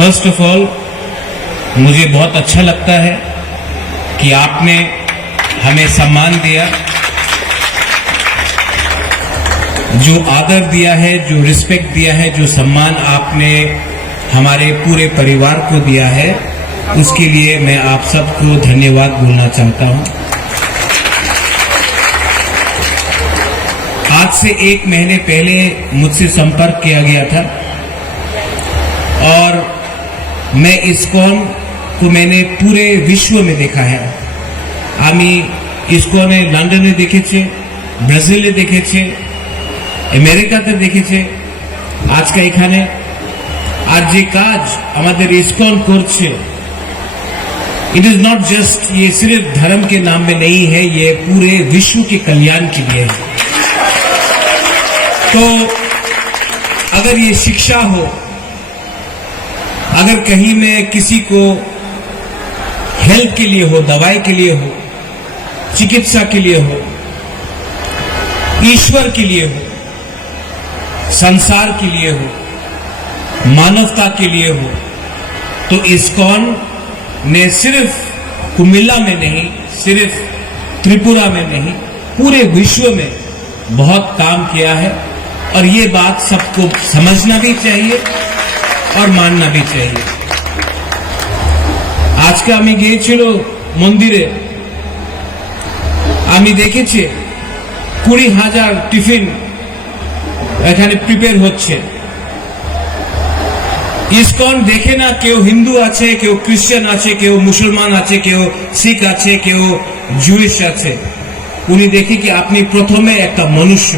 First of all मुझे बहुत अच्छा लगता है कि आपने हमें सम्मान दिया, जो आदर दिया है, जो रिस्पेक्ट दिया है, जो सम्मान आपने हमारे पूरे परिवार को दिया है, उसके लिए मैं आप सबको धन्यवाद बोलना चाहता हूं। आज से 1 महीने पहले मुझसे संपर्क किया गया था और मैं इस्कॉन को मैंने पूरे विश्व में देखा है। आमी इस्कॉने लंडने देखेছে, ব্রাজিলে দেখেছে, আমেরিকাতে দেখেছে, আজকে এখানে। আর যে কাজ আমাদের ইস্কন করছে, इट इज नॉट जस्ट, ये सिर्फ धर्म के नाम में नहीं है, ये पूरे विश्व के कल्याण के लिए है। तो अगर ये शिक्षा हो, अगर कहीं में किसी को हेल्थ के लिए हो, दवाई के लिए हो, चिकित्सा के लिए हो, ईश्वर के लिए हो, संसार के लिए हो, मानवता के लिए हो, तो इस्कॉन ने सिर्फ कुमिल्ला में नहीं, सिर्फ त्रिपुरा में नहीं, पूरे विश्व में बहुत काम किया है। और ये बात सबको समझना भी चाहिए और मानना भी चाहिए। आज के आमी গিয়েছিল মন্দিরে, আমি দেখেছি 20,000 টিফিন এখানে প্রিপেয়ার হচ্ছে। ইসকন দেখে না কেউ হিন্দু আছে, কেউ খ্রিস্টান আছে, কেউ মুসলমান আছে, কেউ শিখ আছে, কেউ জুইশ আছে। উনি দেখে কি আপনি প্রথমে একটা মনুষ্য।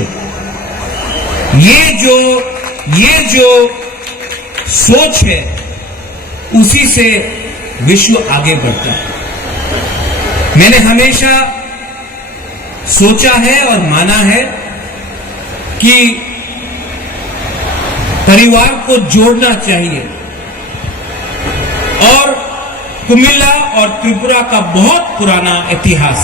ये जो सोच है, उसी से विश्व आगे बढ़ता है। मैंने हमेशा सोचा है और माना है कि परिवार को जोड़ना चाहिए, और कुमिल्ला और त्रिपुरा का बहुत पुराना इतिहास।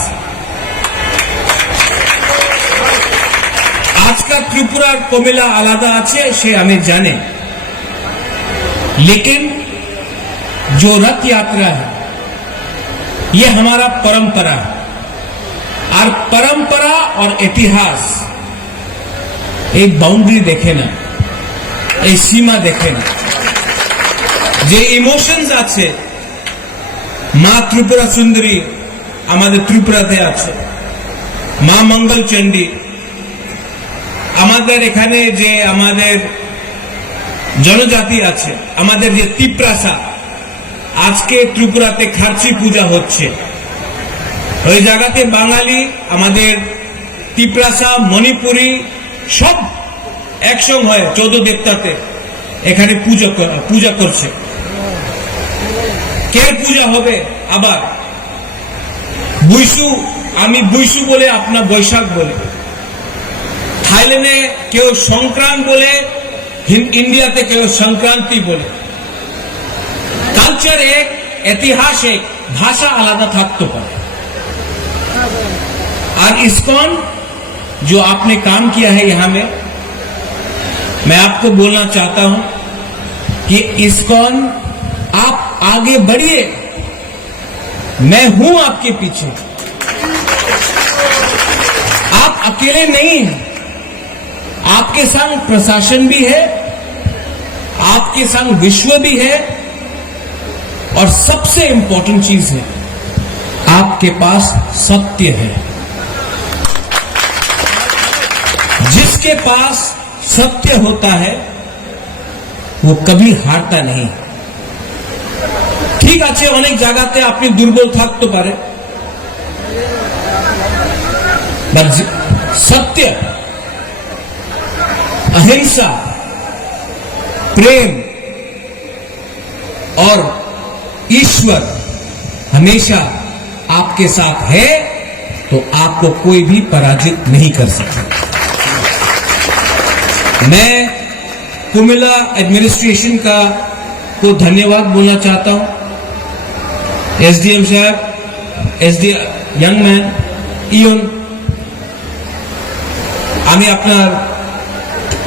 आज का त्रिपुरा और कुमिल्ला आलादा আছে সে আমি জানি, लेकिन जो रथ यात्रा है ये हमारा परंपरा है। और परंपरा और इतिहास एक बाउंड्री देखे ना, এই সীমা দেখেন, যে ইমোশনস আছে। মা ত্রিপুরা সুন্দরী আমাদের ত্রিপুরাতে আছে, মা মঙ্গল চণ্ডী আমাদের এখানে, যে আমাদের জনজাতি আছে, আমাদের যে তিপ্রাসা, আজকে ত্রিপুরাতে খার্চি পূজা হচ্ছে। ওই জায়গাতে বাঙালি, আমাদের তিপ্রাসা, মণিপুরি সব একসঙ্গ হয়ে 14 দেবতাতে এখানে পূজা করছে। কে পূজা হবে আবার বুইসু, আমি বুইসু বলে, আপনার বৈশাখ বলে। থাইল্যান্ডে কেউ সংক্রান্ত বলে, ইন্ডিয়াতে কেউ সংক্রান্তি বলে। কালচার এক, ইতিহাস এক, ভাষা আলাদা থাকতে পারে। और इस्कॉन जो आपने काम किया है यहां में, मैं आपको बोलना चाहता हूं कि इस्कॉन आप आगे बढ़िए, मैं हूं आपके पीछे। आप अकेले नहीं हैं, आपके संग प्रशासन भी है, आपके संग विश्व भी है, और सबसे इंपॉर्टेंट चीज है, आपके पास सत्य है। जिसके पास सत्य होता है वो कभी हारता नहीं। ठीक আছে, অনেক জায়গাতে আপনি দুর্বল থাকতে পারে, বাট सत्य, अहिंसा, प्रेम और ईश्वर हमेशा आपके साथ है, तो आपको कोई भी पराजित नहीं कर सकता। मैं कुमिल्ला एडमिनिस्ट्रेशन को धन्यवाद बोलना चाहता हूं। एसडीएम साहब, एसडीएम यंग मैन, इवन আমি আপনার,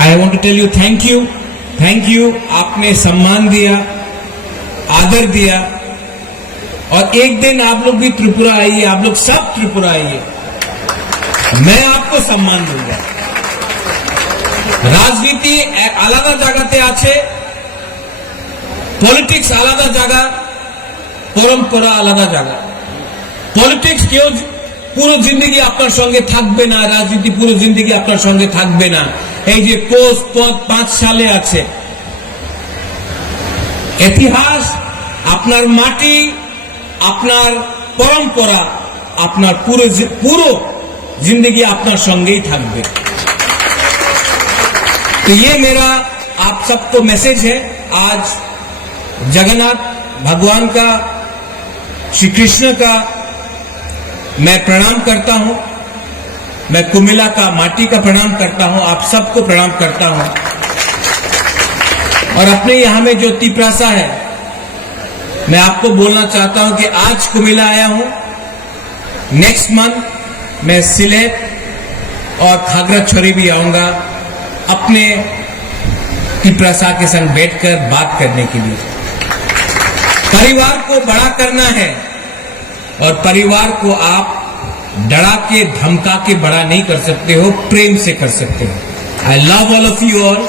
I want to tell you thank you, आपने सम्मान दिया, आदर दिया। और एक दिन आप लोग भी त्रिपुरा आइए, आप लोग सब त्रिपुरा आइए, मैं आपको सम्मान दूंगा। রাজনীতি আলাদা জায়গাতে আছে, পলিটিক্স আলাদা জায়গা, পরম্পরা আলাদা জায়গা। পলিটিক্স কেউ পুরো জিন্দগি আপনার সঙ্গে থাকবে না, রাজনীতি পুরো জিন্দগি আপনার সঙ্গে থাকবে না। এই যে কোষ পদ 5 সালে আছে, ইতিহাস, আপনার মাটি, আপনার পরম্পরা, আপনার পুরো जिंदगी আপনার সঙ্গেই থাকবে। तो ये मेरा आप सबको मैसेज है। आज जगन्नाथ भगवान का, श्री कृष्ण का मैं प्रणाम करता हूं, मैं कुमिला का माटी का प्रणाम करता हूं, आप सबको प्रणाम करता हूं। और अपने यहां में जो तिप्रासा है, मैं आपको बोलना चाहता हूं कि आज कुमिला आया हूं, नेक्स्ट मंथ मैं सिलेट और खागराछड़ी भी आऊंगा अपने तिप्रासा के संग बैठकर बात करने के लिए। परिवार को बड़ा करना है और परिवार को आप डरा के धमका के बड़ा नहीं कर सकते हो, प्रेम से कर सकते हो। I love all of you all.